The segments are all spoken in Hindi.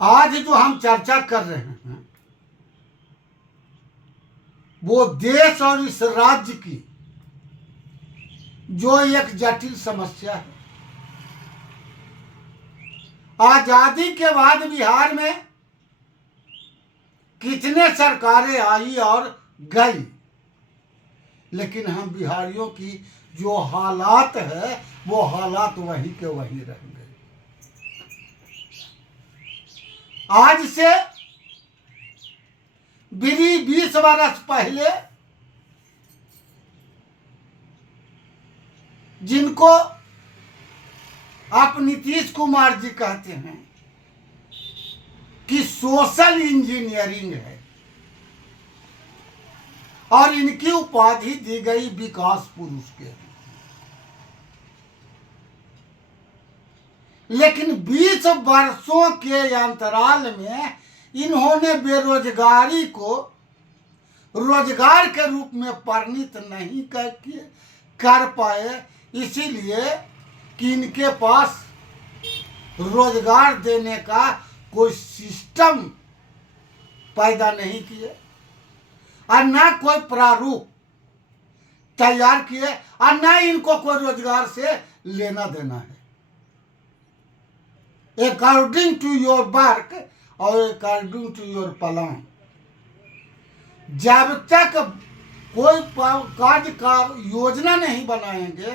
आज जो हम चर्चा कर रहे हैं वो देश और इस राज्य की जो एक जटिल समस्या है। आजादी के बाद बिहार में कितने सरकारें आई और गई, लेकिन हम बिहारियों की जो हालात है वो हालात वहीं के वहीं रह गए। आज से 20 बरस पहले जिनको आप नीतीश कुमार जी कहते हैं कि सोशल इंजीनियरिंग है और इनकी उपाधि दी गई विकास पुरुष के, लेकिन 20 वर्षों के अंतराल में इन्होंने बेरोजगारी को रोजगार के रूप में परिणत नहीं कर पाए, इसीलिए कि इनके पास रोजगार देने का कोई सिस्टम पैदा नहीं किए और ना कोई प्रारूप तैयार किए और ना इनको कोई रोजगार से लेना देना है। अकॉर्डिंग टू योर वर्क और अकॉर्डिंग टू योर प्लान, जब तक कोई कार्य का योजना नहीं बनाएंगे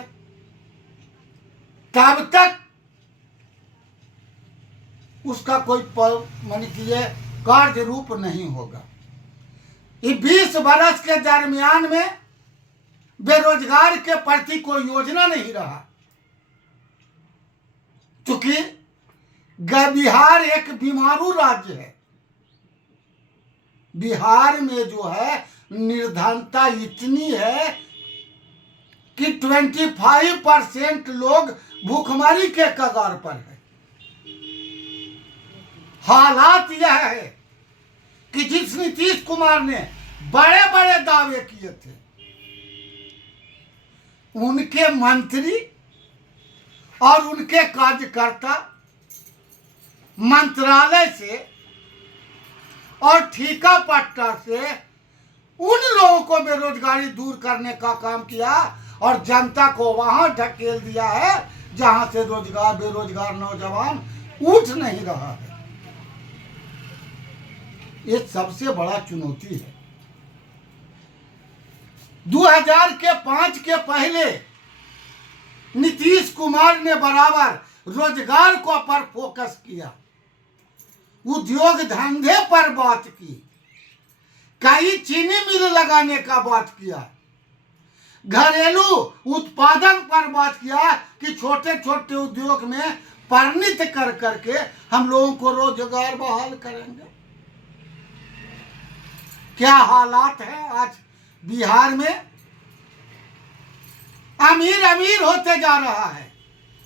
तब तक उसका कोई मान लीजिए कार्य रूप नहीं होगा। ये 20 बरस के दरमियान में बेरोजगार के प्रति कोई योजना नहीं रहा, क्योंकि बिहार एक बीमारू राज्य है। बिहार में जो है निर्धनता इतनी है कि 25% लोग भूखमरी के कगार पर है। हालात यह है कि जिस नीतीश कुमार ने बड़े बड़े दावे किए थे, उनके मंत्री और उनके कार्यकर्ता मंत्रालय से और ठेका पट्टा से उन लोगों को बेरोजगारी दूर करने का काम किया और जनता को वहां ढकेल दिया है जहां से बेरोजगार नौजवान उठ नहीं रहा है। ये सबसे बड़ा चुनौती है। 2005 के पहले नीतीश कुमार ने बराबर रोजगार को पर फोकस किया, उद्योग धंधे पर बात की, कई चीनी मिल लगाने का बात किया, घरेलू उत्पादन पर बात किया कि छोटे छोटे उद्योग में परिणत कर करके हम लोगों को रोजगार बहाल करेंगे। क्या हालात है आज बिहार में? अमीर अमीर होते जा रहा है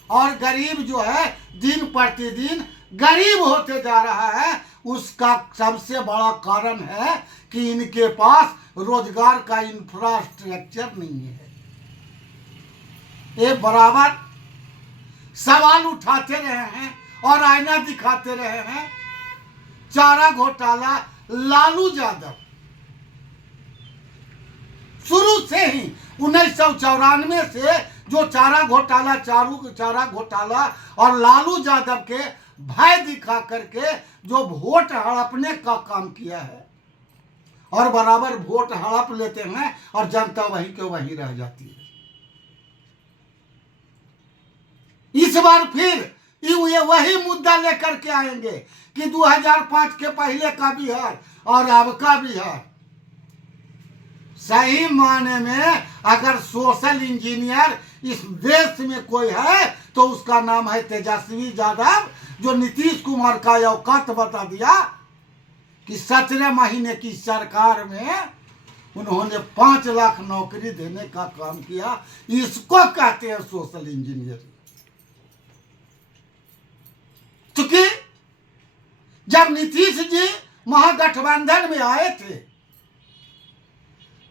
और गरीब जो है दिन प्रतिदिन गरीब होते जा रहा है। उसका सबसे बड़ा कारण है कि इनके पास रोजगार का इंफ्रास्ट्रक्चर नहीं है। ये बराबर सवाल उठाते रहे हैं और आईना दिखाते रहे हैं। चारा घोटाला लालू यादव शुरू से ही 1994 से जो चारा घोटाला और लालू यादव के भय दिखा करके जो वोट हड़पने का काम किया है और बराबर वोट हड़प लेते हैं और जनता वहीं के वहीं रह जाती है। इस बार फिर ये वही मुद्दा लेकर के आएंगे कि 2005 के पहले का बिहार और अब का बिहार। सही माने में अगर सोशल इंजीनियर इस देश में कोई है तो उसका नाम है तेजस्वी यादव, जो नीतीश कुमार का औकात बता दिया कि 17 महीने की सरकार में उन्होंने 5 लाख नौकरी देने का काम किया। इसको कहते हैं सोशल इंजीनियरिंग। क्योंकि जब नीतीश जी महागठबंधन में आए थे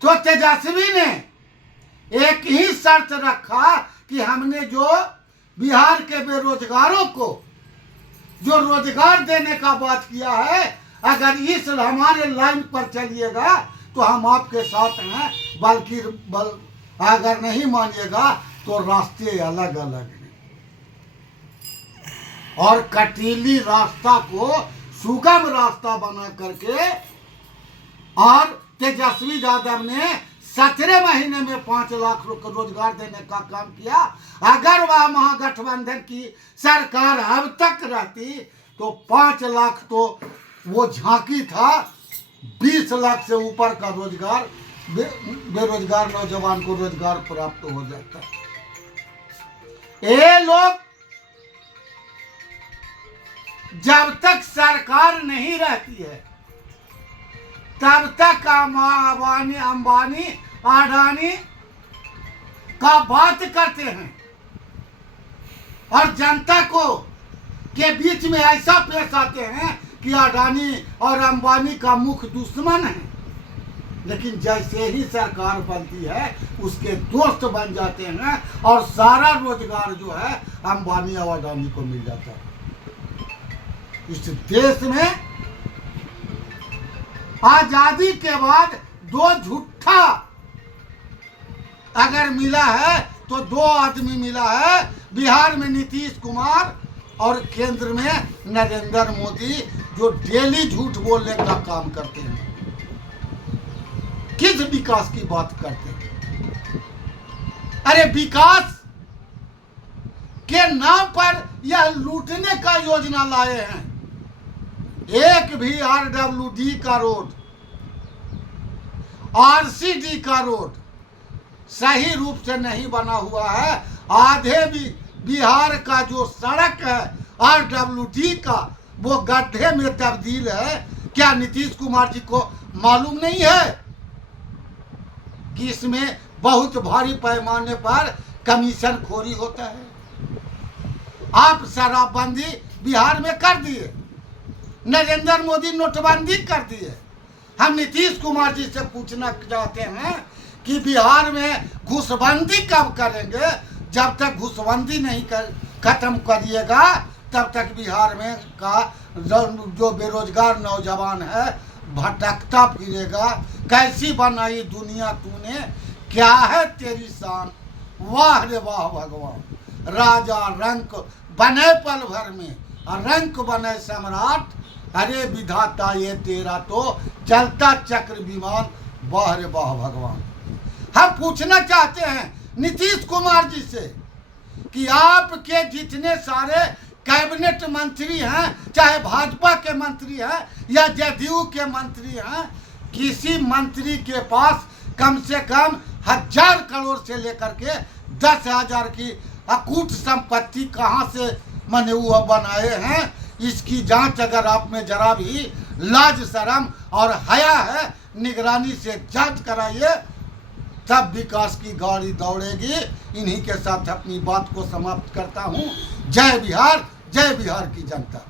तो तेजस्वी ने एक ही शर्त रखा कि हमने जो बिहार के बेरोजगारों को जो रोजगार देने का बात किया है, अगर इस हमारे लाइन पर चलिएगा तो हम आपके साथ हैं, बल्कि अगर नहीं मानिएगा तो रास्ते अलग अलग हैं। और कटीली रास्ता को सुगम रास्ता बना करके और तेजस्वी यादव ने 17 महीने में 5 लाख रोजगार देने का काम किया। अगर वह महागठबंधन की सरकार अब तक रहती तो 5 लाख तो वो झांकी था, 20 लाख से ऊपर का रोजगार बेरोजगार नौजवान को रोजगार प्राप्त हो जाता। ये लोग जब तक सरकार नहीं रहती है तब तक अंबानी अडानी का बात करते हैं और जनता को के बीच में ऐसा पेश आते हैं कि अडानी और अंबानी का मुख्य दुश्मन है। लेकिन जैसे ही सरकार बनती है उसके दोस्त बन जाते हैं और सारा रोजगार जो है अंबानी और अडानी को मिल जाता है। इस देश में आजादी के बाद 2 झूठा अगर मिला है तो 2 आदमी मिला है, बिहार में नीतीश कुमार और केंद्र में नरेंद्र मोदी, जो डेली झूठ बोलने का काम करते हैं। किस विकास की बात करते हैं? अरे विकास के नाम पर यह लूटने का योजना लाए हैं। एक भी RWD का रोड, RCD का रोड सही रूप से नहीं बना हुआ है। आधे भी बिहार का जो सड़क है RWD का वो गड्ढे में तब्दील है। क्या नीतीश कुमार जी को मालूम नहीं है कि इसमें बहुत भारी पैमाने पर कमीशन खोरी होता है? आप शराबबंदी बिहार में कर दिए, नरेंद्र मोदी नोटबंदी कर दिए। हम नीतीश कुमार जी से पूछना चाहते हैं कि बिहार में घूसबंदी कब करेंगे? जब तक घूसबंदी नहीं खत्म करिएगा तब तक बिहार में का जो बेरोजगार नौजवान है भटकता फिरेगा। कैसी बनाई दुनिया तूने, क्या है तेरी शान, वाह रे वाह भगवान। राजा रंक बने पल भर में, रंक बने सम्राट। अरे विधाता ये तेरा तो चलता चक्र विमान, वाह रे वाह भगवान। हम पूछना चाहते हैं नीतीश कुमार जी से कि आपके जितने सारे कैबिनेट मंत्री हैं, चाहे भाजपा के मंत्री हैं या जदयू के मंत्री हैं, किसी मंत्री के पास कम से कम 1000 करोड़ से लेकर के 10,000 की अकूट संपत्ति कहां से मने वो बनाए हैं? इसकी जांच अगर आप में जरा भी लाज शर्म और हया है, निगरानी से जांच कराइए, तब विकास की गाड़ी दौड़ेगी। इन्हीं के साथ अपनी बात को समाप्त करता हूं। जय बिहार, जय बिहार की जनता।